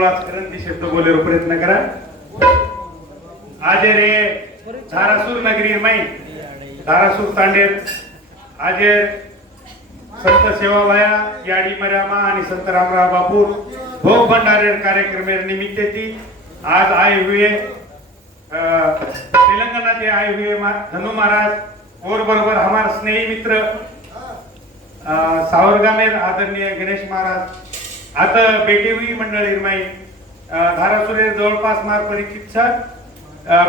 शब्द बोलेलो प्रयत्न करा. आज रे धारासूर नगरी माई धारासूर तांडेत आज संत सेवाबाया याडी मर्यामा आणि संत रामराव बापू भोग भंडारे कार्यक्रमे निमित्त ती आज आय हुए तेलंगणाचे आय हुए धनु महाराज और बरोबर हमार स्नेही मित्र सावरगामेर आदरणीय गणेश महाराज आता बेटेवी मंडळ मंडळी धारासुरे जवळपास मार परिचित सर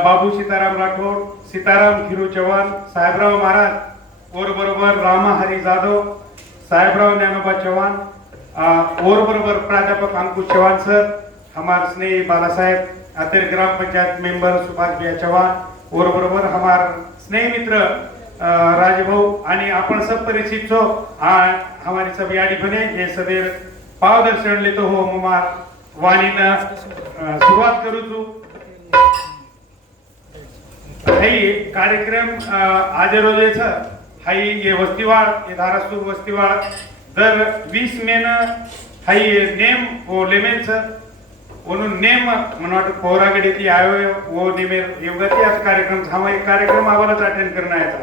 बाबू सीताराम राठोड सीताराम खिरू चव्हाण साहेबराव महाराज ओर बरोबर रामा हरी जाधव साहेबराव ज्ञानोबा चव्हाण अ, और बरोबर प्राध्यापक अंकुश चव्हाण सर हमार स्नेही बालासाहेब अतिर ग्राम पंचायत मेंबर सुभाष भैया चव्हाण और बरोबर हमार स्नेही मित्र राजभाऊ आणि आपण सब परिचित छो आ हमारी सब याडी बने हे सदैव पाव लेतो हो मुमार. वाणीनं सुरुवात करू छू हाई कार्यक्रम आज रोजेच. हाई ये वस्तीवाळ ये धारासूर वस्तीवाळ. दर वीस मे न हाई नेम लेमेन लेमेच म्हणून नेम मला वाटतं आयो वो नेमे योगाती आज कार्यक्रम हा एक कार्यक्रम आम्हालाच अटेंड करण्याचा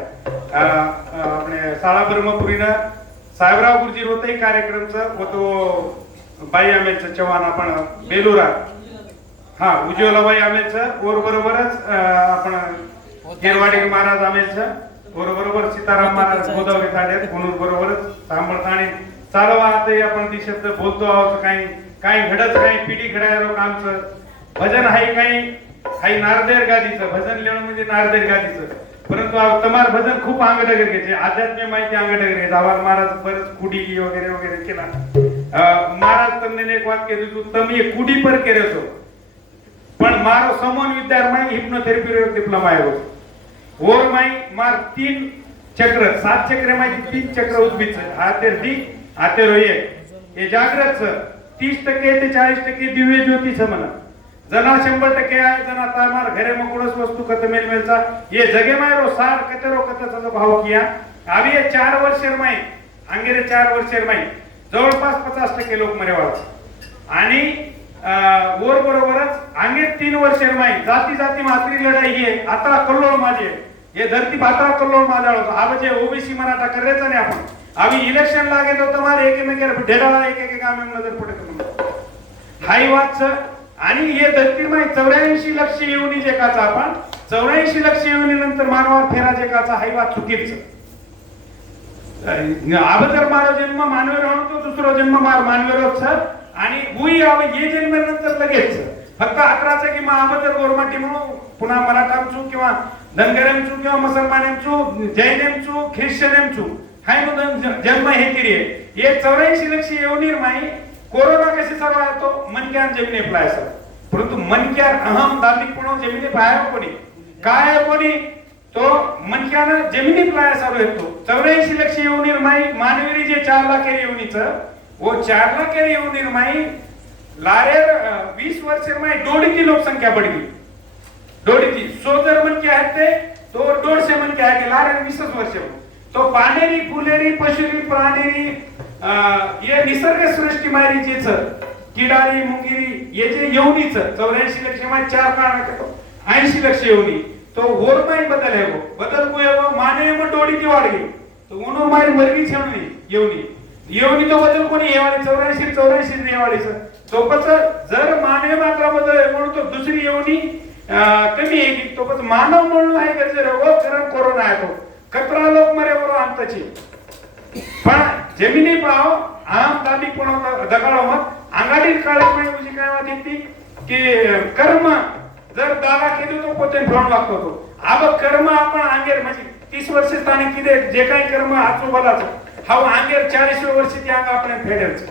अ, अ, आपले शाळा ब्रह्मपुरीनं साहेबराव गुरुजी होते कार्यक्रमचं व तो बाई आमेचं चव्हाण आपण बेलुरा. हा उज्ज्वलाबाई आमेचं और बरोबरच आपण गिरवाडी महाराज आमेचं और बरोबर सीताराम महाराज गोदावरी ताड्यात म्हणून बरोबरच सांभाळता थाणे चालवा आता आपण ती शब्द बोलतो आहोत काही काही घडत काही पिढी घडायला आमचं. भजन आहे काही काही नारदेर गादीचं. भजन लिहिणं म्हणजे नारदेर गादीचं. परंतु तमार भजन खूप अंगडगर घेते आध्यात्मिक माहिती अंगडगर घ्यायचे आवाज महाराज परत कुडी वगैरे वगैरे केला. महाराज तमने एक वाक्य दिलं तम ये कुडी पर केले होतो पण मारो समोन विद्यार्थी हिप्नोथेरपीवर डिप्लोमा आहे हो. ओर माई मार तीन चक्र सात चक्र माहिती तीन चक्र उद्भीत हातेर दी हातेर रोये. हे जागृत तीस टक्के ते चाळीस टक्के दिव्य ज्योती म्हणा. जना शंभर टक्के आहे जना तामार घरे मकुडस वस्तू कत मेल मेलचा ये जगे मायरो सार कतरो कतचा जो भाव किया. आम्ही हे चार वर्ष माई अंगेरे चार वर्ष माई जवळपास पचास टक्के लोक मरेवाळ आणि अं, वर बरोबरच अंगे तीन वर्ष माई जाती जाती मात्री लढाई हे आता कल्लोळ माझे हे धरती भाता कल्लोळ माझा होतो आब जे ओबीसी मराठा करायचा नाही आपण. आम्ही इलेक्शन लागेल होतं मारे एकमेकाला ढेडाळा एक एक आम्ही नजर पडत हाई वाच आणि हे धरती चौऱ्याऐंशी लक्ष येऊन जे काचा आपण चौऱ्याऐंशी लक्ष येऊन नंतर मानवा फेरा जे काचा हाई चुकीच अगोदर मारो जन्म मानवी होतो दुसरो जन्म मार मानवी छ आणि गुई आवे ये जन्मानंतर लगेच. फक्त अकराचा किंवा अगोदर गोरमाटी म्हणून पुन्हा मराठांचू किंवा धनगऱ्यांचू किंवा मुसलमानांचू जैनेंचू ख्रिश्चनेंचू हाय म्हणून जन्म हे किरी हे चौऱ्याऐंशी लक्ष येऊन माई. कोरोना कसे तो मन मनक्यान जमिनी प्लाय सर परंतु मनक्यार अहम दाबिकपण जमीने पाया कोणी? काय कोणी? तो मनक्यानं जमिनी प्लाय चालू येतो चौऱ्याऐंशी लक्ष येऊ निर्माई मानवीरी जे चार लाख येऊनीच वो चार लाख येऊन माई लारेर वीस वर्ष माई दोडीची लोकसंख्या बढली. दोडीची सो जर मनके आहेत ते तो दोडशे मनके आहेत लारेर वीसच वर्ष. तो पानेरी फुलेरी पशुरी प्राणेरी अं, निसर्ग सृष्टी मारी किडारी मुंगिरी याचे जे येऊनीच चौऱ्याऐंशी लक्ष माई चार कारण ऐंशी लक्ष येऊनी तो होर माई बदल आहे बदल को येवो माने मग डोळीची वाढली तो उनो माई मरगी छेवणी येऊनी येवणी तो बदल कोणी? येवाळी चौऱ्याऐंशी चौऱ्याऐंशी नेवाळीच. तोपच जर माने मात्रा बदल आहे म्हणून तो दुसरी येऊनी अं, कमी आहे. की तो मानव म्हणून आहे गजर ओ हो, कारण कोरोना आहे तो. कचरा लोक मरे बरोबर आमताची पण जमिनी पाव आम दाबी पण दगाडो मग अंगाडी काळजी म्हणजे काय वाटते ती की कर्म जर दावा केली तो पोते ठेवून लागतो तो आब कर्म आपण अंगेर म्हणजे तीस वर्ष स्थानिक किदे जे काही कर्म आजोबालाच हा अंगेर चाळीस वर्ष ते अंग आपण फेडायचं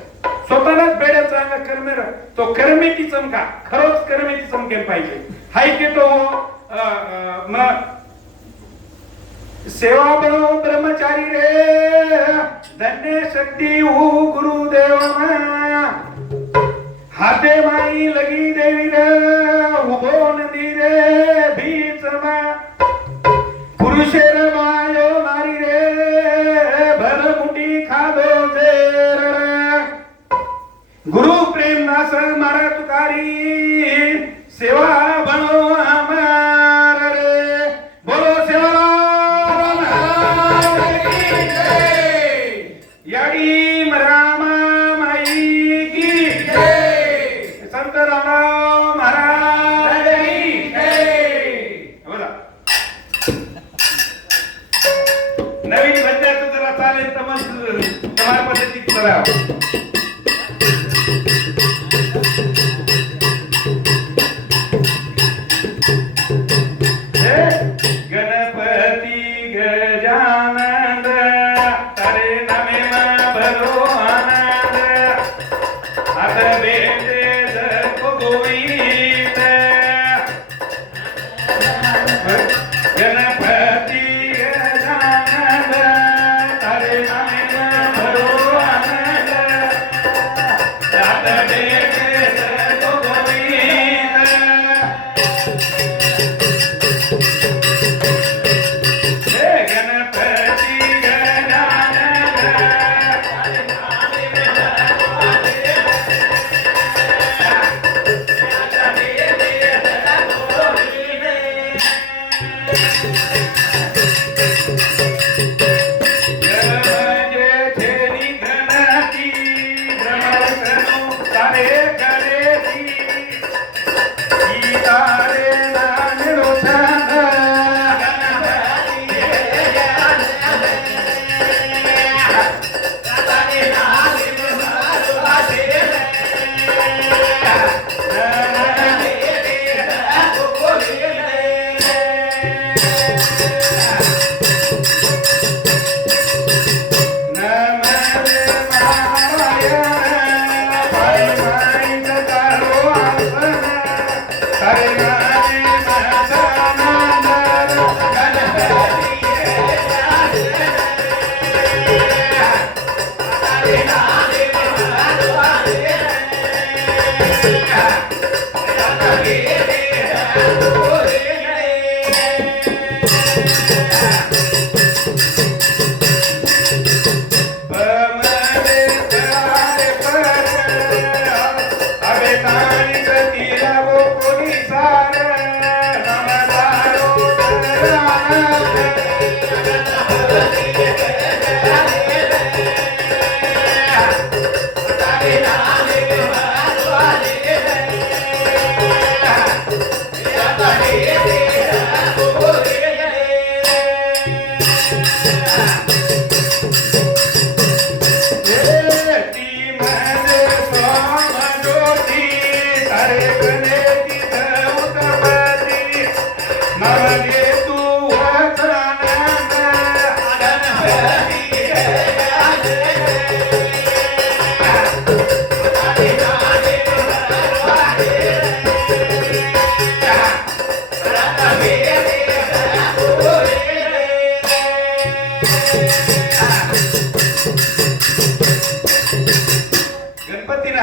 स्वतःलाच फेडायचं अंग कर्मेर तो कर्मेची चमका खरोच कर्मेची चमकेल पाहिजे हाय के तो अं, अं, मग सेवा बनो ब्रह्मचारी रे धन्य शक्ती हु गुरुदेव हाते माई लगी देवी रे उभो नदी energético para Oh,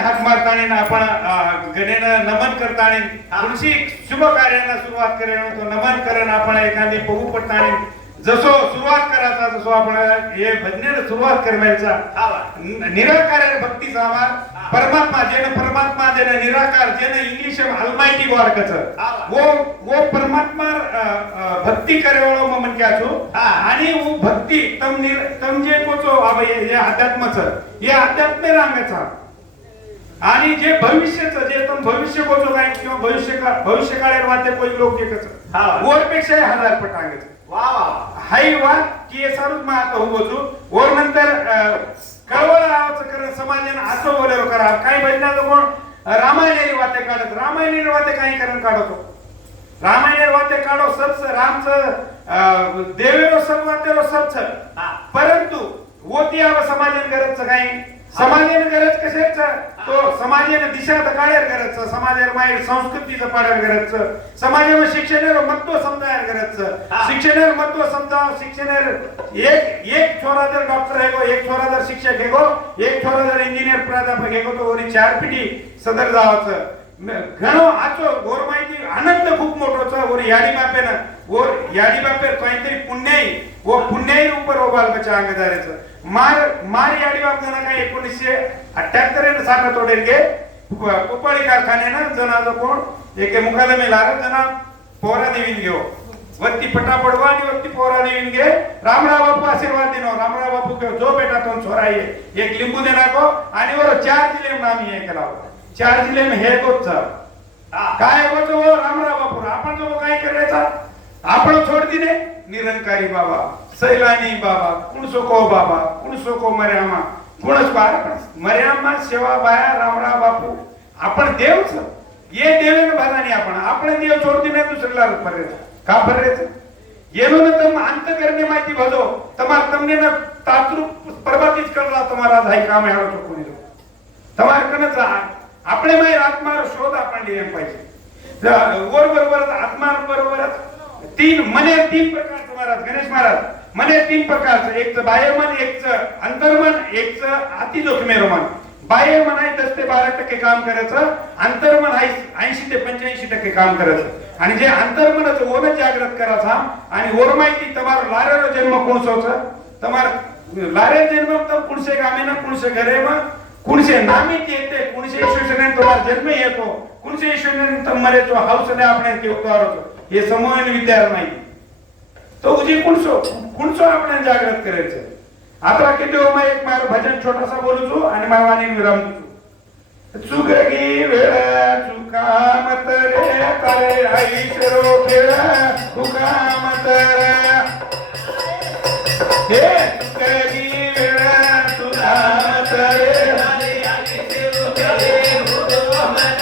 हाक मारताना आपण गणेनं नमन करताना तुळशी शुभ कार्याला सुरुवात करेन तो नमन करण आपण एखादी बघू पडताना. जसो सुरुवात करायचा जसो आपण हे भजनेनं सुरुवात करण्याचा न- निराकार भक्तीचा आवाज परमात्मा जेन परमात्मा जेन निराकार जेन इंग्लिश अलमाइटी गॉड कच वो वो परमात्मा भक्ती करेवळो म म्हणजे असो हा. आणि वो भक्ती तम निर तम जे कोचो आबा हे हे अध्यात्मच हे अध्यात्म रांगाचा. आणि जे भविष्याचं जे तुम भविष्य कोचो काय किंवा भविष्य का भविष्य काळेर वाते कोई लोक एकच हा. वर पेक्षा हे हजार पट रांगाचं वा वा वा. हाई वा की हे सारूच महत्त्व हो बोचू वर नंतर कळवळ आवाचं करण समाजाने असं बोलेलो करा काही भजनाचं कोण रामायणेरी वाते काढत रामायणेरी वाते काही करण काढतो रामायणेर वाते काढो सच रामचं देवेरो सब वातेरो सच. परंतु वोती आव समाजाने गरजचं काही समाजाने गरज कशाच? तो समाजाने दिशा काढायला गरजचं समाजाने माहीत संस्कृतीचं पाडायला गरजचं समाजाने शिक्षणावर महत्त्व समजायला गरजचं. शिक्षणावर महत्त्व समजाव शिक्षणावर एक एक छोरा जर डॉक्टर आहे गो एक छोरा जर शिक्षक आहे गो एक छोरा जर इंजिनियर प्राध्यापक आहे गो तो वरी चार पिढी सदर जावाचं. घणो आचो गोर माहिती आनंद खूप मोठो छ ओर याडी बापेन ओर याडी बापेर काहीतरी पुण्याई व पुण्याई उपर ओ बालबच्चा अंगदारेचं मार मार याडी बाप जना काय एकोणीसशे अठ्याहत्तर साठ तोडेल गे कुपाळी कारखान्यानं जनाजो कोण एके मुखाला मेलार जना पोरा देवीन घेऊ वत्ती पटा पडवा आणि वत्ती पोरा देवीन घे रामराव बापू आशीर्वाद दिनो रामराव बापू घेऊ जो बेटा तो छोरा ये एक लिंबू दे नाको आणि वर चार जिल्हे नाम हे केला चार जिल्हे में हे हा. काय हो रामराव बापू आपण जो काय करायचा? आपण આપણો निरंकारी बाबा सैलानी बाबा સૈલાની બાબા बाबा બાબા કુણસોકો मर्यामा ગુણસ બાર मर्यामा सेवा बाया रावणा बापू. आपण देवच. ये देवे भागाने आपण. आपण देव छोडती नाही दुसऱ्याला फरेच का फरेच येलो न तम अंत करणे माहिती भजो. तमार तमने न तात्रु परबातीच करला तमारा धाई काम हारो तो कोणी दो तमार कनच आपले माय आत्मार शोध आपण लिहिले पाहिजे. वर बरोबर आत्मार बरोबरच तीन मने तीन प्रकारचं महाराज गणेश महाराज. मने तीन प्रकारचं. एकच बाह्य मन एकच अंतर्मन एकच अति जोखमेरो मन बाह्य मन आहे दस ते बारा टक्के काम करायचं अंतर्मन आहे ऐंशी ते पंच्याऐंशी टक्के काम करायचं. आणि जे अंतर्मनच ओन जागृत करायचा आणि ओर माहिती तमार लारेरो जन्म पोहोचवचा तमार लारे जन्म तर कुणसे गामे ना कुणसे घरे मग? कुणसे नामीत येते कुणसे ईश्वर तुम्हाला जन्म येतो. कुणसे ईश्वर तर मरेचो हाऊसने आपण हे समूह विचार नाही. तो उजी कुणसो कुणसो आपण जागृत करायचं. आता किती हो मग एक मार भजन छोटासा बोलूचो आणि मावाने विराम चुगगी वेळा चुकामत रे तारे ऐशरो खेळा चुकामत हे चुगगी वेळा चुकामत रे. हरी ऐशरो खेळे भूतो मन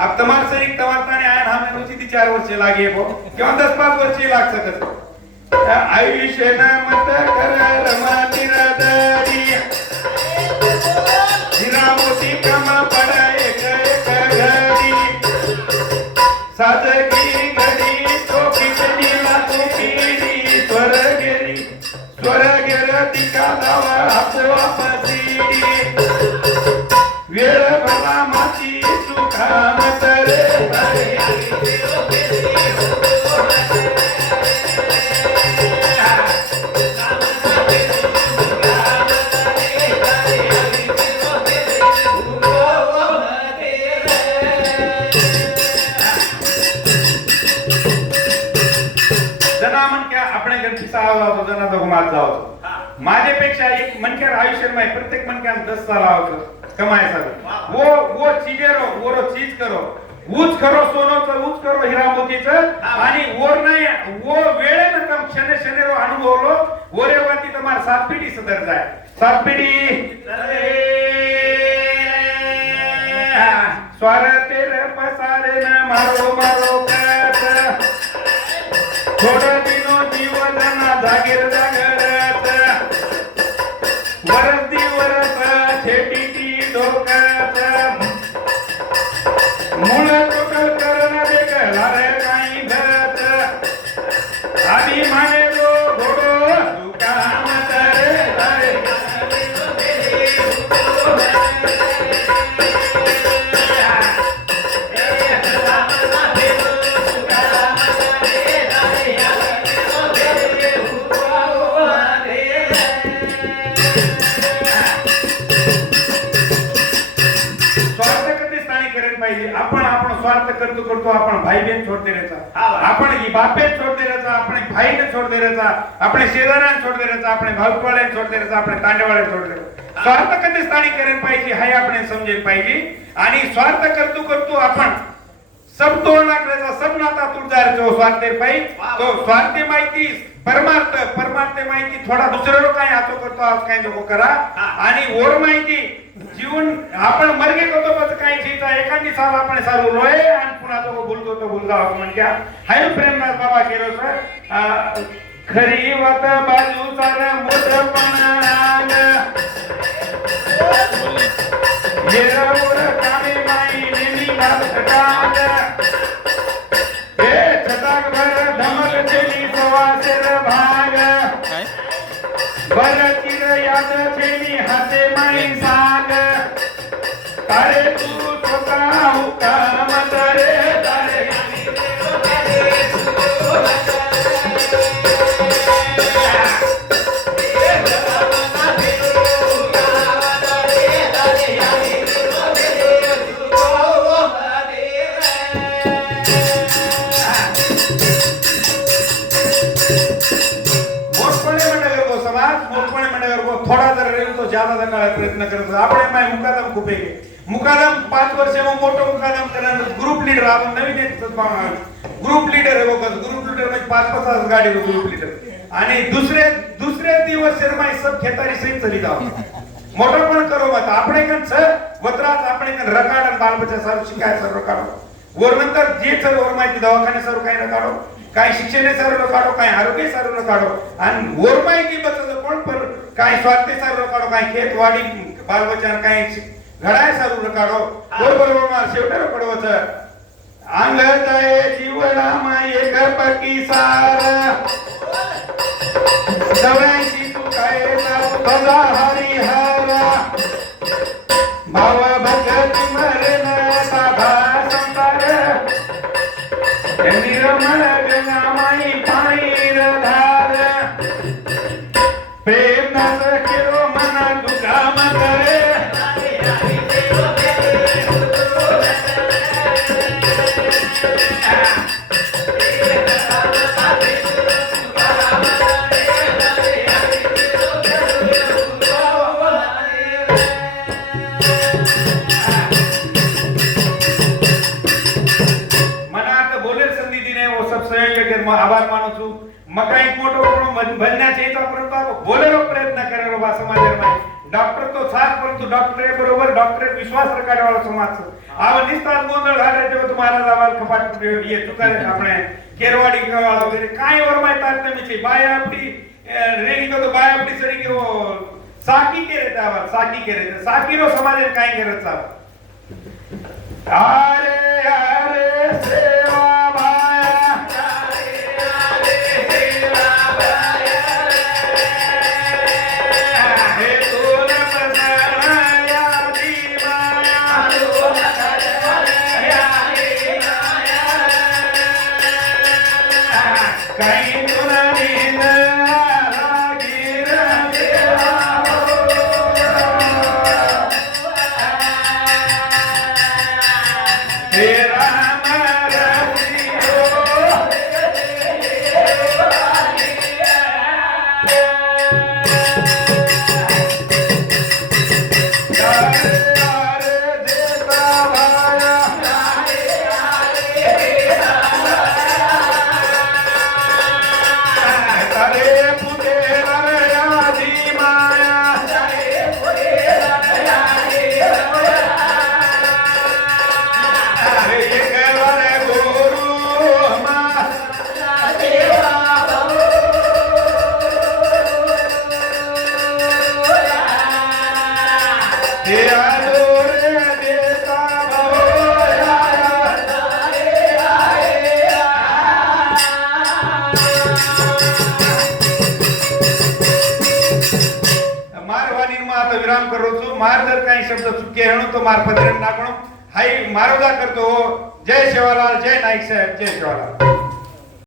अब तमार से एक तमार ताने हा मेनू ती चार वर्षे लागे हो किंवा दस पाच वर्षे लाग सकत? आयुष्य मत कर रमा तिरदरी हिरा मोती कमा पड एक एक घरी साजगी घडी टोपी दिला टोपी स्वर गेली स्वर गेल तिका लावा आपोआप वेळ भला माती આપણે ગણપતિ સાહેબ આવતો તેના તો ગુમાત જાવ माझ्यापेक्षा एक मनक्यार आयुष्य माय प्रत्येक मनक्यान दस साल आवतो कमायसाठी वो वो चीजेरो वो चीज करो. ऊच करो सोनोचं ऊच करो हिरा मोतीचं आणि ओर नाही वो वेळेनं तम क्षणे क्षणेरो अनुभवलो. ओरेवरती तुम्हाला सात पिढी सदर जाय. सात पिढी. स्वर तेर पसारे न मारो मारो करत थोडं दिनो जागीर जागरत. आपण आपण स्वार्थ करतो करतो आपण भाई बहीण छोड देण्याचा आपण ही बापे छोड देण्याचा आपण भाईने छोड देण्याचा आपण शेजाऱ्या छोड देण्याचा आपण भाऊकवाड्याने छोड देण्याचा आपण तांडेवाले छोड स्वार्थ कधी स्थानिक करायला पाहिजे हे आपण समजे पाहिजे. आणि स्वार्थ करतो करतो आपण सब तोडणार सब नाता तुट जायचं स्वार्थ तो स्वार्थ माहिती परमार्थ परमार्थ माहिती थोडा दुसऱ्याला काय हातो करतो आज काय नको करा. आणि ओर माहिती जीवन आपण मर्गे करतो बस काय चीचा एखादी साल आपण सारू रोय आणि पुन्हा तो भूलतो तो हो म्हणजे हाय प्रेमनाथ बाबा केलो सर. खरी वत बाजू घातकांड हे छटाकभर धमक दिली सवासेर छेनी हाते माई सांग तारे तू स्वतः हुकाम तरे तारे दादा काळात प्रयत्न करत होतो. आपण माय मुकादम खूप आहे मुकादम पाच वर्ष मग मोठं मुकादम करणार ग्रुप लीडर आपण नवीन एक ग्रुप लीडर आहे बघा ग्रुप लीडर म्हणजे पाच पाच तास गाडी ग्रुप लीडर आणि दुसरे दुसरे दिवस शर्मा सब खेतारी सहित चली जाओ मोटर पण करो मत આપણે કન છ વતરાત આપણે કન રકાડ અને બાલ બચ્ચા સારું શીખાય સર રકાડો ઓર નંતર જે સર ઓર માહિતી દવાખાને સારું કાંઈ રકાડો કાંઈ શિક્ષણે સારું રકાડો કાંઈ આરોગ્ય સારું રકાડો અને ઓર માહિતી બચે કોણ પર કાંઈ સ્વાસ્થ્ય काय स्वार्थे सर्व काढो काय खेतवाडी बालवचन काय घडाय सर्व काढो. बरोबर शेवट पडवच अंग जय जीवना माये घर सार. तू काय हरी भाव भगत मरण साधा संसार. निरमण गणा माई पाणी रधा. Alex. डॉक्टरे बरोबर डॉक्टर विश्वास रखाने वाला समाज आवा निस्तार गोंधळ झाला तेव्हा तुम्हाला आम्हाला खपाट ये आपण केरवाडी वगैरे काय वर माहिती तारतमीची बाय आपली रेगी तो बाय आपली सरी की साकी केले त्यावर साकी केले साकी रो समाज काय करत चाल? अरे अरे thanks, said, just draw.